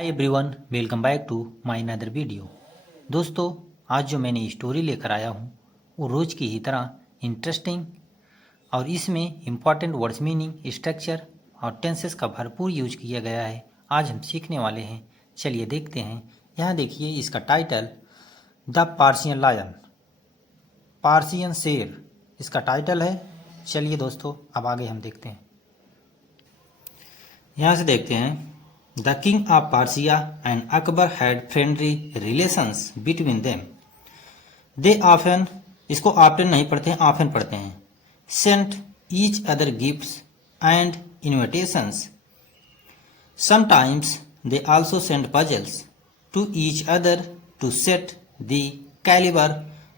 Hi everyone, welcome back to my another video. दोस्तों, आज जो मैंने स्टोरी लेकर आया हूँ वो रोज़ की ही तरह इंटरेस्टिंग और इसमें इम्पॉर्टेंट वर्ड्स, मीनिंग, स्ट्रक्चर और टेंसेस का भरपूर यूज किया गया है। आज हम सीखने वाले हैं। चलिए देखते हैं। यहाँ देखिए, इसका title the Persian lion, Persian शेर, इसका टाइटल है। चलिए दोस्तों, अब आगे हम देखते हैं। यहाँ से देखते हैं। The king of Persia and Akbar had friendly relations between them. They often, इसको often नहीं पढ़ते हैं, often पढ़ते हैं, sent each other gifts and invitations. Sometimes they also sent puzzles to each other to set the caliber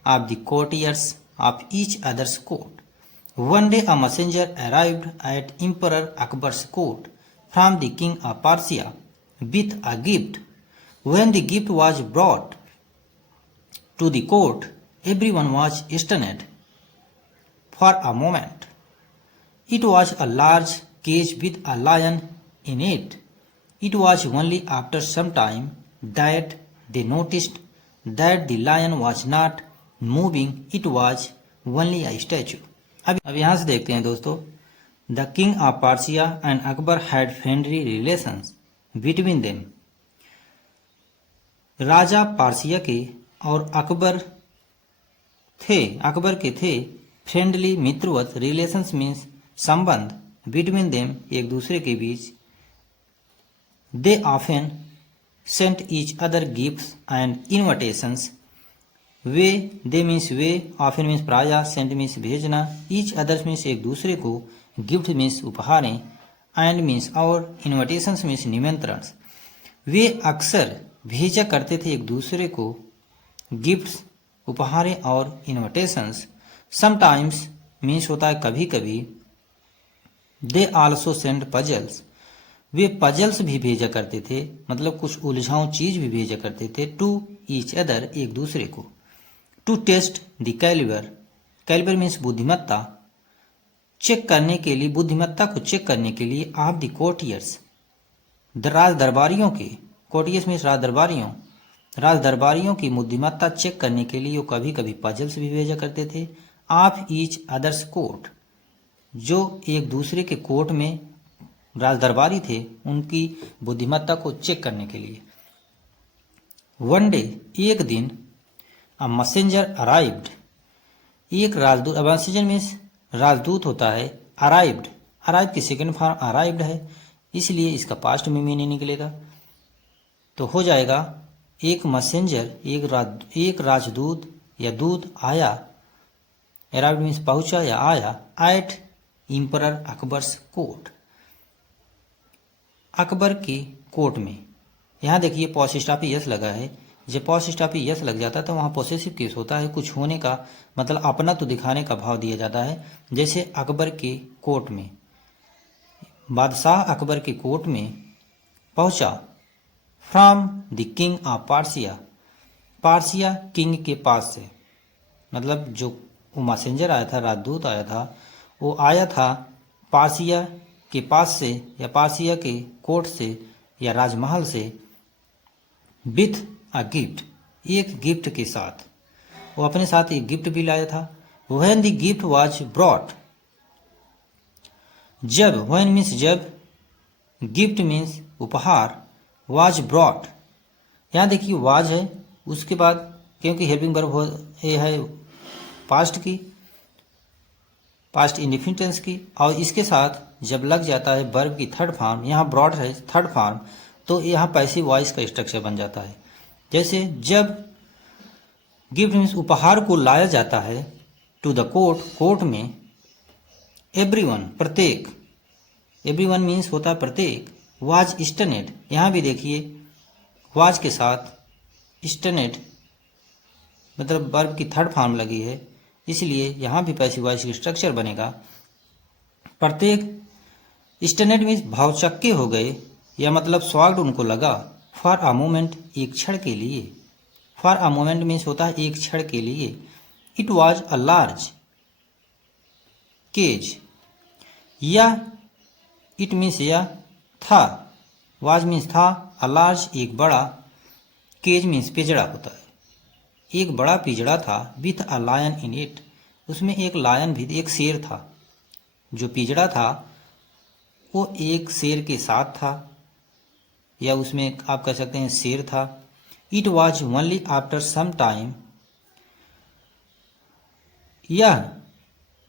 of the courtiers of each other's court. One day a messenger arrived at Emperor Akbar's court from the king of Persia with a gift. When the gift was brought to the court, everyone was stunned for a moment. It was a large cage with a lion in it. It was only after some time that they noticed that the lion was not moving, it was only a statue. अब यहाँ से देखते हैं दोस्तों। The king of Persia and Akbar had friendly relations between them. राजा पारसिया के और अकबर के थे फ्रेंडली, मित्रवत, रिलेशंस मीन्स संबंध, बिटवीन देम एक दूसरे के बीच। They often sent each other gifts and invitations. वे, दे मीन्स वे, ऑफन मीन्स प्रायः, सेंट मीन्स भेजना, ईच अदर्स मीन्स एक दूसरे को, गिफ्ट मीन्स उपहारें, एंड मीन्स और, इनविटेशंस मीन्स निमंत्रण। वे अक्सर भेजा करते थे एक दूसरे को गिफ्ट्स, उपहारें और इनविटेशंस। समटाइम्स मीन्स होता है कभी कभी। They also send puzzles, way puzzles भी भेजा करते थे, मतलब कुछ उलझाऊ चीज भी भेजा करते थे। टू ईच अदर एक दूसरे को। To test the calibre, calibre means बुद्धिमत्ता, चेक करने के लिए, बुद्धिमत्ता को चेक करने के लिए। ऑफ द कोर्टियर्स, राज दरबारियों के, कोर्टियर्स मीन्स राज दरबारियों, राज दरबारियों की बुद्धिमत्ता चेक करने के लिए वो कभी कभी पजल्स भी भेजा करते थे। ऑफ ईच अदर्स कोर्ट, जो एक दूसरे के कोर्ट में राज दरबारी थे उनकी बुद्धिमत्ता को चेक करने के लिए। वन डे, एक दिन, अ मैसेंजर अराइव्ड, एक राजदूत, मैसेंजर मीन्स राजदूत होता है। अराइव्ड, अराइव की सेकंड फॉर्म अराइव्ड है, इसलिए इसका पास्ट में मीनिंग निकलेगा, तो हो जाएगा एक मैसेंजर, एक राजदूत या दूत आया, अराइव्ड मीन्स पहुंचा या आया, एट इम्परर अकबर्स कोर्ट, अकबर की कोर्ट में। यहाँ देखिए पॉसिस्टापी यस लगा है। जब पॉसिस्टापी यस लग जाता है तो वहाँ पोसेसिव केस होता है, कुछ होने का मतलब अपना तो दिखाने का भाव दिया जाता है। जैसे अकबर के कोर्ट में, बादशाह अकबर के कोर्ट में पहुंचा। From the king of Persia, Persia king के पास से, मतलब जो वो मैसेंजर आया था, राजदूत आया था, वो आया था पार्सिया के पास से या पार्सिया के कोर्ट से या राजमहल से। विथ अ गिफ्ट, एक गिफ्ट के साथ, वो अपने साथ एक गिफ्ट भी लाया था। When the gift was brought, जब, व्हेन मीन्स जब, गिफ्ट मीन्स उपहार, वाज ब्रॉट, यहाँ देखिए वाज है, उसके बाद क्योंकि हेल्पिंग वर्ब ये है पास्ट की, पास्ट इंडेफिनिट टेंस की, और इसके साथ जब लग जाता है वर्ब की थर्ड फॉर्म, यहाँ ब्रॉड है थर्ड फॉर्म, तो यहाँ पैसिव वॉइस का स्ट्रक्चर बन जाता है। जैसे जब गिफ्ट मीन्स उपहार को लाया जाता है, टू द कोर्ट, कोर्ट में, एवरीवन प्रत्येक, एवरीवन मीन्स होता है प्रत्येक, वाज स्टनेड, यहाँ भी देखिए वाज के साथ स्टनेड मतलब वर्ब की थर्ड फॉर्म लगी है, इसलिए यहाँ भी पैसिव वॉइस की स्ट्रक्चर बनेगा। प्रत्येक, स्टनेड मीन्स भावचक्के हो गए या मतलब स्वागत उनको लगा। फॉर अ मोमेंट, एक क्षण के लिए, फॉर अ मोमेंट मीन्स होता है एक क्षण के लिए। It was a large cage, या इट मीन्स या था, वाज मीन्स था, अ लार्ज एक बड़ा, केज मीन्स पिंजड़ा होता है, एक बड़ा पिंजड़ा था, with a lion in it, उसमें एक लायन भी, एक शेर था। जो पिंजड़ा था वो एक शेर के साथ था, या उसमें आप कह सकते हैं शेर था। It was only after some time, यह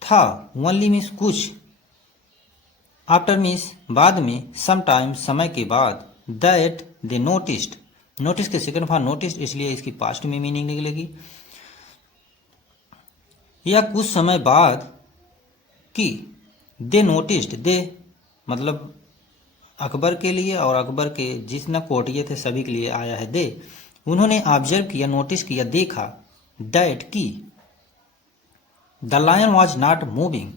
था, ओनली मीन्स कुछ, आफ्टर मीन्स बाद में, सम टाइम समय के बाद, दैट दे नोटिस्ड, नोटिस के सेकंड फॉर्म नोटिस्ड, इसलिए इसकी पास्ट में मीनिंग निकलेगी। या कुछ समय बाद कि, दे नोटिस्ड, दे मतलब अकबर के लिए और अकबर के जितना कोर्टिये थे सभी के लिए आया है दे, उन्होंने ऑब्जर्व किया, नोटिस किया, देखा, दैट की, the lion was not moving,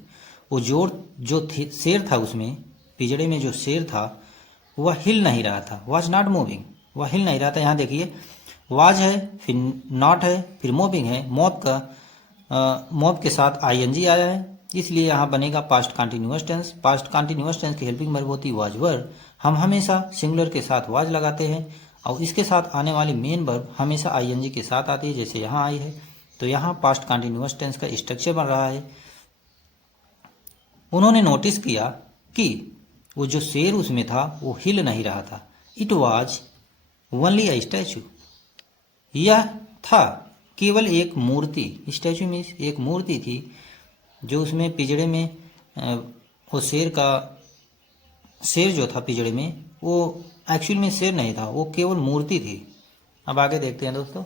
वो जो शेर था उसमें, पिंजड़े में जो शेर था वह हिल नहीं रहा था, वॉज नॉट मूविंग, वह हिल नहीं रहा था। यहाँ देखिए वाज है, फिर नॉट है, फिर मूविंग है, मॉब के साथ आईएनजी आया है, इसलिए यहाँ बनेगा past continuous tense. Past continuous tense की हेल्पिंग वर्ब होती वाज वर, हम हमेशा सिंगुलर के साथ वाज लगाते हैं और इसके साथ आने वाली मेन वर्ब हमेशा आईएनजी के साथ आती है, जैसे यहाँ आई है। तो यहाँ पास्ट कंटिन्यूअस टेंस का स्ट्रक्चर बन रहा है। उन्होंने नोटिस किया कि वो जो शेर उसमें था वो हिल नहीं रहा था। It was only a statue, यह था केवल एक मूर्ति, स्टैचू मीन्स एक मूर्ति थी, जो उसमें पिंजड़े में वो शेर जो था पिंजड़े में वो एक्चुअल में शेर नहीं था, वो केवल मूर्ति थी। अब आगे देखते हैं दोस्तों,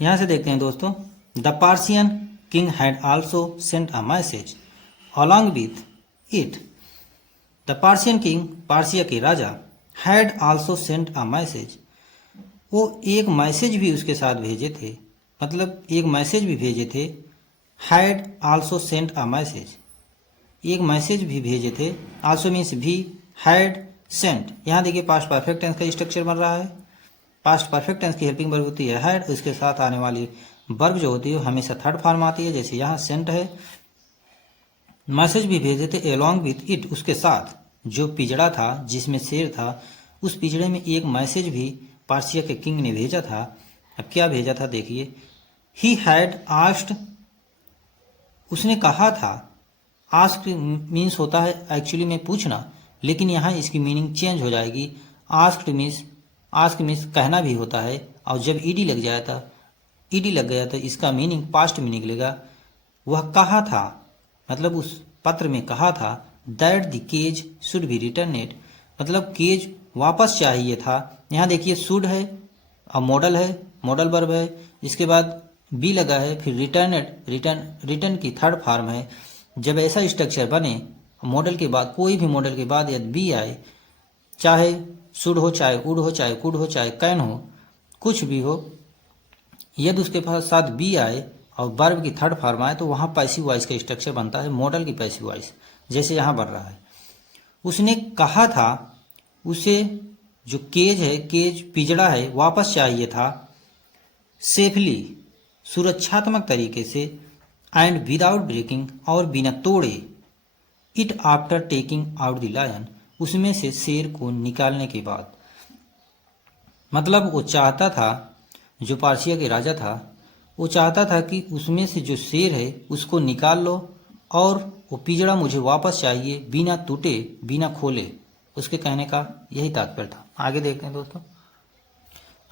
यहाँ से देखते हैं दोस्तों, the Persian king had also sent a message along with it, the Persian king, Persia के राजा, had also sent a message, वो एक मैसेज भी उसके साथ भेजे थे, मतलब एक मैसेज भी भेजे थे। Had also sent a message, एक मैसेज भी भेजे थे, आल्सो मीन्स भी, हैड सेंट, यहाँ देखिए पास्ट परफेक्ट टेंस का स्ट्रक्चर बन रहा है। पास्ट परफेक्ट टेंस की हेल्पिंग वर्ब होती है हैड, उसके साथ आने वाली वर्ब जो होती है हमेशा थर्ड फॉर्म आती है, जैसे यहाँ सेंट है। मैसेज भी भेजे थे एलॉन्ग विथ इट, उसके साथ, जो पिंजड़ा था जिसमें शेर था उस पिंजड़े में एक मैसेज भी पार्सिया के किंग ने भेजा था। अब क्या भेजा था देखिए, ही हैड आस्क्ड, उसने कहा था, आस्क मीन्स होता है एक्चुअली में पूछना, लेकिन यहाँ इसकी मीनिंग चेंज हो जाएगी। आस्क मीन्स कहना भी होता है, और जब ईडी लग गया तो इसका मीनिंग पास्ट में निकलेगा। वह कहा था, मतलब उस पत्र में कहा था, that the cage should be returned, मतलब केज वापस चाहिए था। यहाँ देखिए शुड है और मॉडल है, मॉडल वर्ब है, इसके बाद बी लगा है, फिर रिटर्न की थर्ड फॉर्म है। जब ऐसा स्ट्रक्चर बने, मॉडल के बाद, कोई भी मॉडल के बाद यदि बी आए, चाहे शुड हो, चाहे वुड हो, चाहे कुड हो, चाहे कैन हो, कुछ भी हो, यदि उसके पास साथ बी आए और वर्ब की थर्ड फॉर्म आए तो वहाँ पैसिव वॉइस का स्ट्रक्चर बनता है, मॉडल की पैसिव वॉइस, जैसे यहाँ बन रहा है। उसने कहा था, उसे जो केज है, केज पिंजड़ा है, वापस चाहिए था, सेफली, सुरक्षात्मक तरीके से, एंड विदाउट ब्रेकिंग, और बिना तोड़े, it after taking out the lion, उसमें से शेर को निकालने के बाद। मतलब वो चाहता था, जो पार्सिया के राजा था, वो चाहता था कि उसमें से जो शेर है उसको निकाल लो, और वो पिंजड़ा मुझे वापस चाहिए, बिना टूटे, बिना खोले, उसके कहने का यही तात्पर्य था। आगे देखते हैं दोस्तों,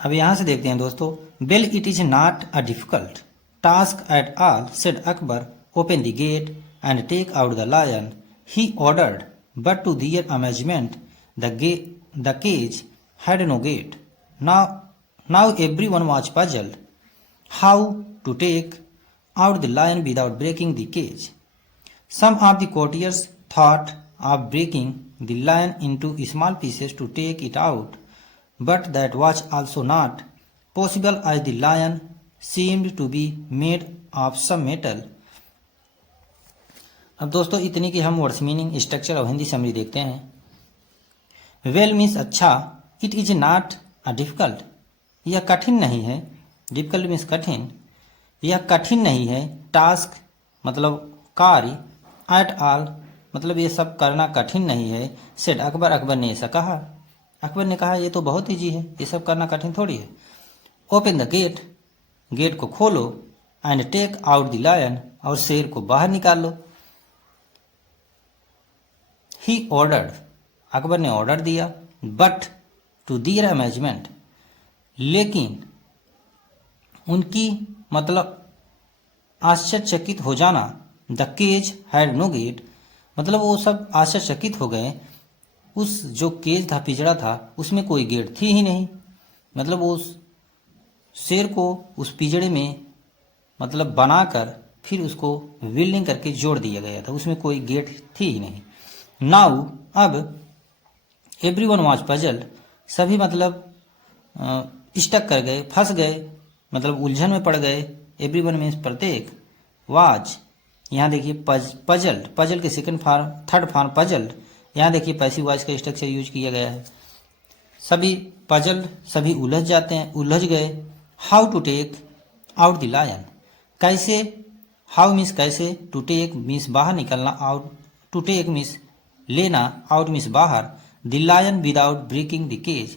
अब यहाँ से देखते हैं दोस्तों, well it is not a difficult task at all, said Akbar, open the gate and take out the lion, he ordered, but to their amazement the cage had no gate. Now everyone was puzzled how to take out the lion without breaking the cage. Some of the courtiers thought of breaking the lion into small pieces to take it out, but that was also not possible as the lion seemed to be made of some metal. अब दोस्तों इतनी की हम words meaning, structure और Hindi summary देखते हैं। Well means अच्छा, it is not a difficult, यह कठिन नहीं है, डिफिकल्ट मीन्स कठिन, यह कठिन नहीं है, टास्क मतलब कार्य, एट ऑल मतलब ये सब करना कठिन नहीं है, सेड अकबर, अकबर ने ऐसा कहा। अकबर ने कहा ये तो बहुत ईजी है, ये सब करना कठिन थोड़ी है। ओपन द गेट, गेट को खोलो, and take out the lion, और शेर को बाहर निकाल लो। ही ऑर्डर्ड, अकबर ने ऑर्डर दिया। बट टू दियर अमेजमेंट, लेकिन उनकी मतलब आश्चर्यचकित हो जाना, the cage had no gate, मतलब वो सब आश्चर्यचकित हो गए, उस जो केज था, पिंजड़ा था, उसमें कोई गेट थी ही नहीं। मतलब वो उस शेर को उस पिंजड़े में मतलब बनाकर फिर उसको वेल्डिंग करके जोड़ दिया गया था, उसमें कोई गेट थी ही नहीं। नाउ, अब एवरीवन वाज पजल्ड, सभी मतलब स्टक कर गए, फंस गए, मतलब उलझन में पड़ गए। एवरीवन मीन्स प्रत्येक, वाज यहाँ देखिए पजल्ड, पजल के second form third form puzzled, यहाँ देखिए पैसिव वॉइस का स्ट्रक्चर यूज किया गया है। सभी पजल्ड, सभी उलझ जाते हैं, उलझ गए। How to take out the lion, कैसे, हाउ मीन्स कैसे, टू टेक मीन्स बाहर निकलना, आउट टू टेक मीन्स लेना, आउट मीन्स बाहर, the lion without breaking the cage,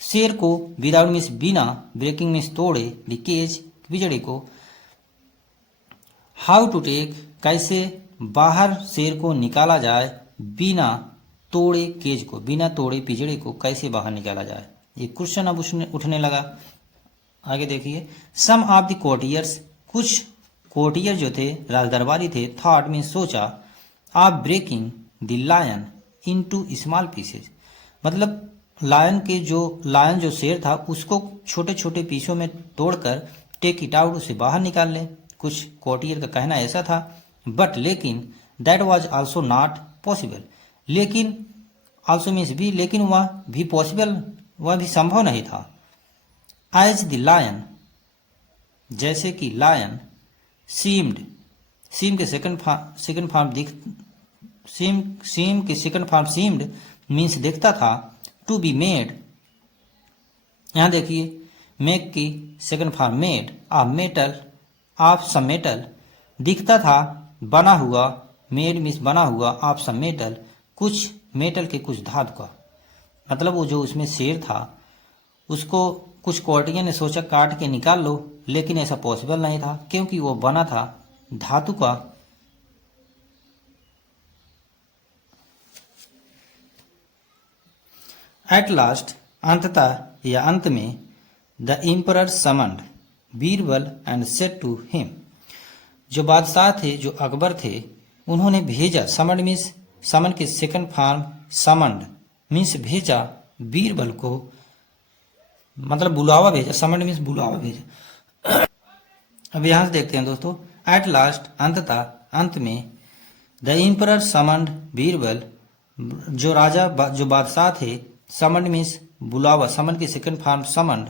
शेर को विदाउट मीन्स बिना, ब्रेकिंग मीन्स तोड़े, द केज पिंजड़े को। हाउ टू टेक कैसे बाहर शेर को निकाला जाए, बिना तोड़े केज को, बिना तोड़े पिंजड़े को कैसे बाहर निकाला जाए, ये क्वेश्चन अब उठने लगा। आगे देखिए, सम ऑफ द कोर्टियर्स, कुछ कोर्टियर जो थे, राजदरबारी थे, थॉट मीन्स सोचा, of breaking the lion into small pieces, मतलब लायन जो शेर था उसको छोटे छोटे पीसों में तोड़कर टेक इट आउट, उसे बाहर निकाल ले। कुछ कोर्टियर का कहना ऐसा था। बट लेकिन, that was also not possible, लेकिन आल्सो मीन्स भी, लेकिन वह भी पॉसिबल, वह भी संभव नहीं था। एज द लायन, जैसे कि लायन, सीम्ड, सीम के सेकंड फॉर्म सीम के सेकंड फॉर्म सीम्ड मीन्स दिखता था, टू बी मेड, यहां देखिए मेक की second form made, of metal, of some metal, दिखता था बना हुआ, मेड मीन्स बना हुआ, ऑफ सम मेटल, कुछ मेटल के कुछ धातु का, मतलब वो जो उसमें शेर था उसको कुछ कोर्टियन ने सोचा काट के निकाल लो, लेकिन ऐसा पॉसिबल नहीं था क्योंकि वो बना था धातु का। एट लास्ट, अंततः या अंत में, the emperor summoned Birbal and said to him, जो बादशाह थे, जो अकबर थे, उन्होंने भेजा, समन्ड मीन्स, समन के सेकंड फॉर्म समन्ड मीन्स भेजा, बीरबल को मतलब बुलावा भेजा, समन्ड मीन्स बुलावा भेजा। अब यहां से देखते हैं दोस्तों, एट लास्ट अंततः, अंत में, द एम्परर समन्ड बीरबल, जो राजा जो बादशाह थे, समन्ड मीन्स बुलावा, समन की सेकंड फॉर्म समन्ड,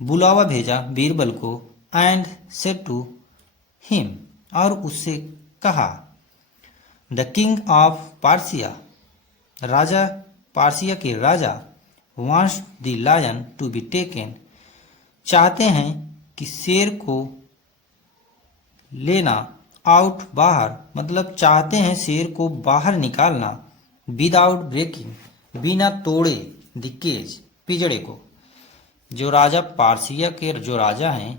बुलावा भेजा बीरबल को, एंड सेड टू हिम, और उससे कहा, द किंग ऑफ पार्सिया, राजा पार्सिया के राजा, wants the lion to be taken, चाहते हैं कि शेर को लेना, आउट बाहर, मतलब चाहते हैं शेर को बाहर निकालना, विदाउट ब्रेकिंग बिना तोड़े, द केज पिंजड़े को। जो राजा पारसिया के जो राजा हैं,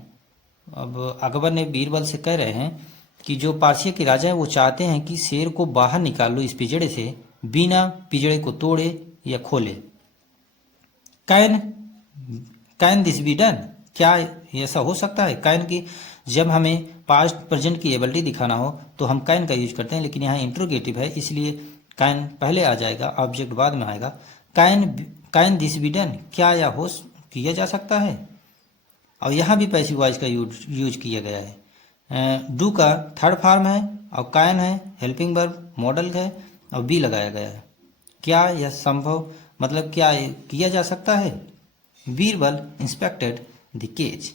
अब अकबर ने बीरबल से कह रहे हैं कि जो पारसिया के राजा हैं वो चाहते हैं कि शेर को बाहर निकाल लो इस पिंजड़े से, बिना पिंजड़े को तोड़े या खोले। Can can this be done, क्या ऐसा हो सकता है? कैन की जब हमें पास्ट प्रेजेंट की एबिलिटी दिखाना हो तो हम कैन का यूज करते हैं, लेकिन यहाँ इंट्रोगेटिव है इसलिए कैन पहले आ जाएगा, ऑब्जेक्ट बाद में आएगा। कैन दिस बी डन, क्या यह हो किया जा सकता है? और यहाँ भी पैसिव वॉइस का यूज किया गया है। डू का थर्ड फॉर्म है और कैन है हेल्पिंग वर्ब, मॉडल है और बी लगाया गया है। क्या यह संभव, मतलब क्या किया जा सकता है? Birbal inspected the cage,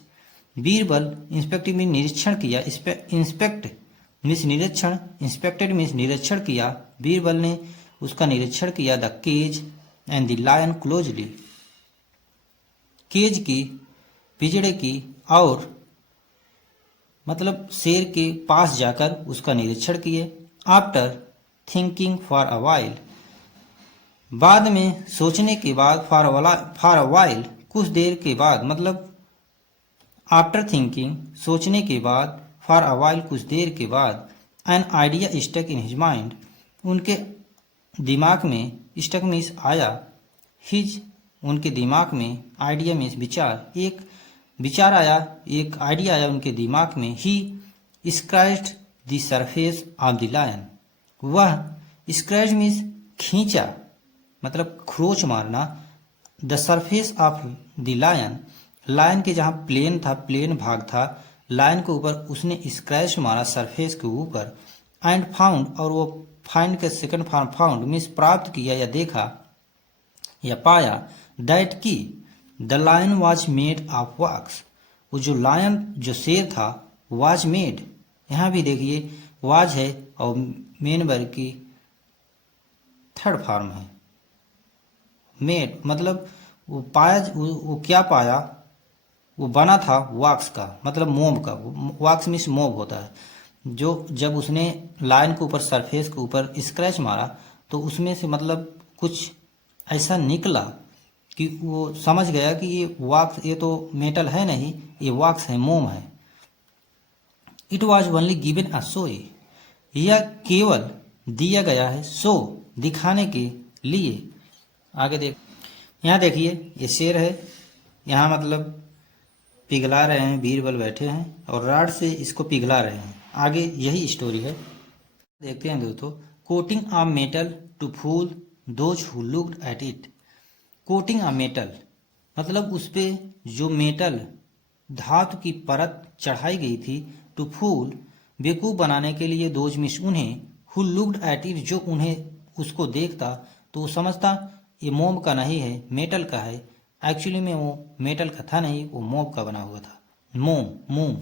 Birbal inspective mean निरीक्षण किया, इंस्पेक्ट मीन्स निरीक्षण, इंस्पेक्टेड मीन्स निरीक्षण किया, बीरबल ने उसका निरीक्षण किया, the cage and the lion closely, cage की पिंजड़े की और मतलब शेर के पास जाकर उसका निरीक्षण किए। After thinking for a while, बाद में सोचने के बाद, फॉर अ वाइल, कुछ देर के बाद, मतलब आफ्टर थिंकिंग, सोचने के बाद, फॉर अ वाइल, कुछ देर के बाद, an idea stuck in his mind, उनके दिमाग में, स्टक मीन्स आया, हिज, उनके दिमाग में, आइडिया मीन्स विचार, एक विचार आया, एक आइडिया आया उनके दिमाग में। He scratched the surface of the lion, वह स्क्रैच मीन्स खींचा, मतलब खरोच मारना, the surface of the lion, lion के जहाँ प्लेन था, प्लेन भाग था, लायन के ऊपर उसने स्क्रैच मारा सरफेस के ऊपर। एंड फाउंड, और वो फाइंड के सेकंड फॉर्म फाउंड मीन्स प्राप्त किया या देखा या पाया, दैट की the lion was made of wax, वो जो लायन, जो शेर था, वॉज मेड, यहाँ भी देखिए वाज है और मेन वर्ग की थर्ड फॉर्म है, मेड, मतलब वो पाया, वो क्या पाया, वो बना था वॉक्स का, मतलब मोम का, वॉक्स मीन्स मोम होता है, जो जब उसने लाइन के ऊपर, सरफेस के ऊपर स्क्रैच मारा तो उसमें से मतलब कुछ ऐसा निकला कि वो समझ गया कि ये वॉक्स, ये तो मेटल है नहीं, ये वॉक्स है, मोम है। It was only given a show, यह केवल दिया गया है, शो, दिखाने के लिए। आगे देख, यहाँ देखिए ये शेर है, यहाँ मतलब पिघला रहे हैं, बीरबल बैठे हैं और राड से इसको पिघला रहे हैं। आगे यही स्टोरी है, देखते हैं दोस्तों। Coating a metal to fool those who looked at it, coating a metal मतलब उस पे जो मेटल, धातु की परत चढ़ाई गई थी, टू फूल, बेवकूफ़ बनाने के लिए, दोज मिस, उन्हें, हु लुक्ड एट इट, जो उन्हें, उसको देखता तो वो समझता ये मोम का नहीं है, मेटल का है। एक्चुअली में वो मेटल का था नहीं, वो मोम का बना हुआ था, मोम, मोम।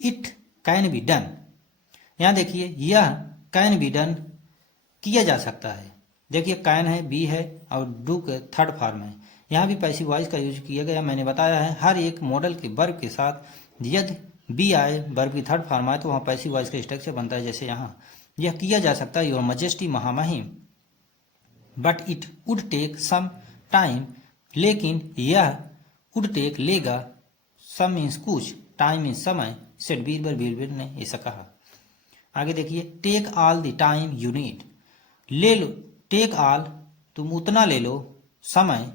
इट कैन बी डन, यहाँ देखिए यह कैन बी डन, किया जा सकता है। देखिए कैन है, बी है और डू के थर्ड फॉर्म है। यहाँ भी पैसिव वॉइस का यूज किया गया, मैंने बताया है हर एक मॉडल के वर्ब के साथ यदि बी आए, वर्ब की थर्ड फॉर्म आए तो वहाँ पैसिव वॉइस का स्ट्रक्चर बनता है। जैसे यहाँ यह किया जा सकता है, योर मजेस्टी, महामहिम, but it would take some time, लेकिन यह वुड टेक, लेगा, सम मीन्स कुछ, टाइम मीन्स समय, सेड बीरबल, बीरबल ने ऐसा कहा। आगे देखिए, take all the time you need, ले लो, टेक ऑल, तुम उतना ले लो, समय,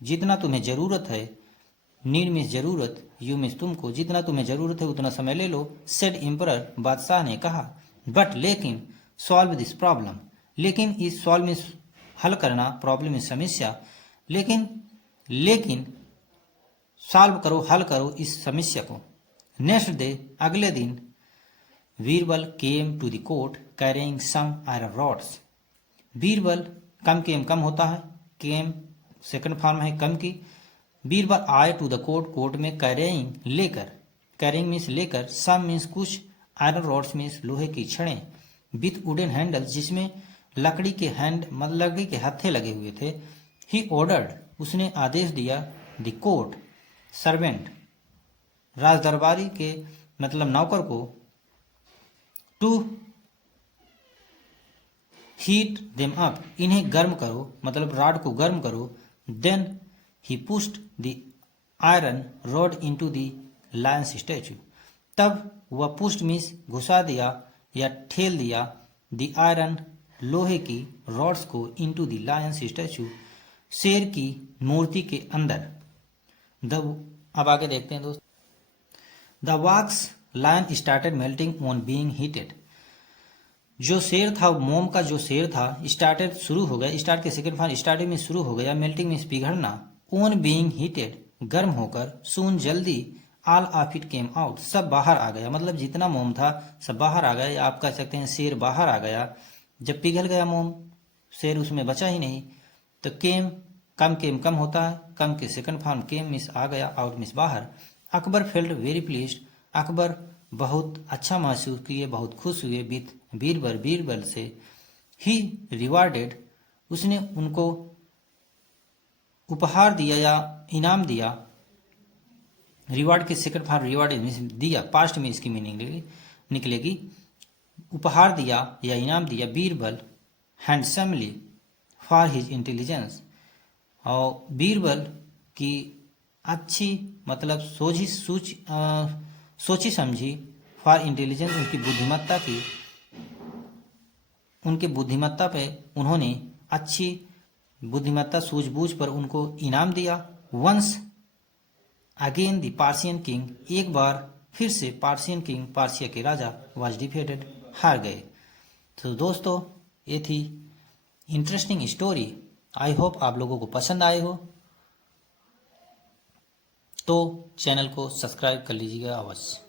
जितना तुम्हें ज़रूरत है, नीड मीन्स ज़रूरत, यू मीन्स तुमको, जितना तुम्हें ज़रूरत है उतना समय ले लो, सेड एम्परर, बादशाह ने कहा। बट लेकिन, सॉल्व दिस प्रॉब्लम, लेकिन इस, सॉल्व मीन्स हल करना, प्रॉब्लम मीन्स समस्या, लेकिन सॉल्व करो, हल करो इस समस्या को। नेक्स्ट डे, अगले दिन, Birbal came to the court carrying some iron rods, Birbal, come came come होता है, केम सेकंड फॉर्म है कम की, बीरबल आए टू द कोर्ट, कोर्ट में, कैरिंग, लेकर, कैरिंग मीन्स लेकर, सम मीन्स कुछ, आयरन रॉड्स मीन्स लोहे की छड़ें, विथ वुडन हैंडल, जिसमें लकड़ी के हैंड, मतलब लकड़ी के हत्थे लगे हुए थे। ही ऑर्डर्ड, उसने आदेश दिया, द कोर्ट, सर्वेंट, राजदरबारी के मतलब नौकर को, टू हीट देम अप, इन्हें गर्म करो, मतलब रॉड को गर्म करो। Then he pushed the iron rod into the lion's statue, तब वह पुश्ड मीन्स घुसा दिया या ठेल दिया, द आयरन, लोहे की, रॉड्स को, इनटू द लायंस स्टैचू, शेर की मूर्ति के अंदर। अब आगे देखते हैं दोस्त। The wax lion started melting on being heated, जो शेर था, मोम का जो शेर था, स्टार्टेड, शुरू हो गया, स्टार्ट के सेकंड फॉर्म स्टार्टिंग में शुरू हो गया, मेल्टिंग में पिघलना, ऑन बीइंग हीटेड, गर्म होकर, सून, जल्दी, all of it came out, सब बाहर आ गया, मतलब जितना मोम था सब बाहर आ गया, या आप कह सकते हैं शेर बाहर आ गया। जब पिघल गया मोम, शेर उसमें बचा ही नहीं। तो केम, केम कम होता है, कम के सेकंड फॉर्म केम मिस आ गया, आउट मिस बाहर। Akbar felt very pleased, Akbar बहुत अच्छा महसूस किए, बहुत खुश हुए, विथ बीरबल, बीरबल से। ही रिवार्डेड, उसने उनको उपहार दिया या इनाम दिया, रिवार्ड के सेकंड फॉर्म रिवार्ड दिया, पास्ट में इसकी मीनिंग निकलेगी, उपहार दिया या इनाम दिया, Birbal, handsomely, for his intelligence. और बीरबल की अच्छी मतलब सोची समझी, फॉर इंटेलिजेंस उनकी बुद्धिमत्ता पे उन्होंने अच्छी बुद्धिमत्ता सूझबूझ पर उनको इनाम दिया। Once again the Persian king, एक बार फिर से पार्सियन किंग, पार्सिया के राजा, वाज डिफीटेड, हार गए। तो दोस्तों ये थी इंटरेस्टिंग स्टोरी। आई होप आप लोगों को पसंद आए हो, तो चैनल को सब्सक्राइब कर लीजिएगा अवश्य।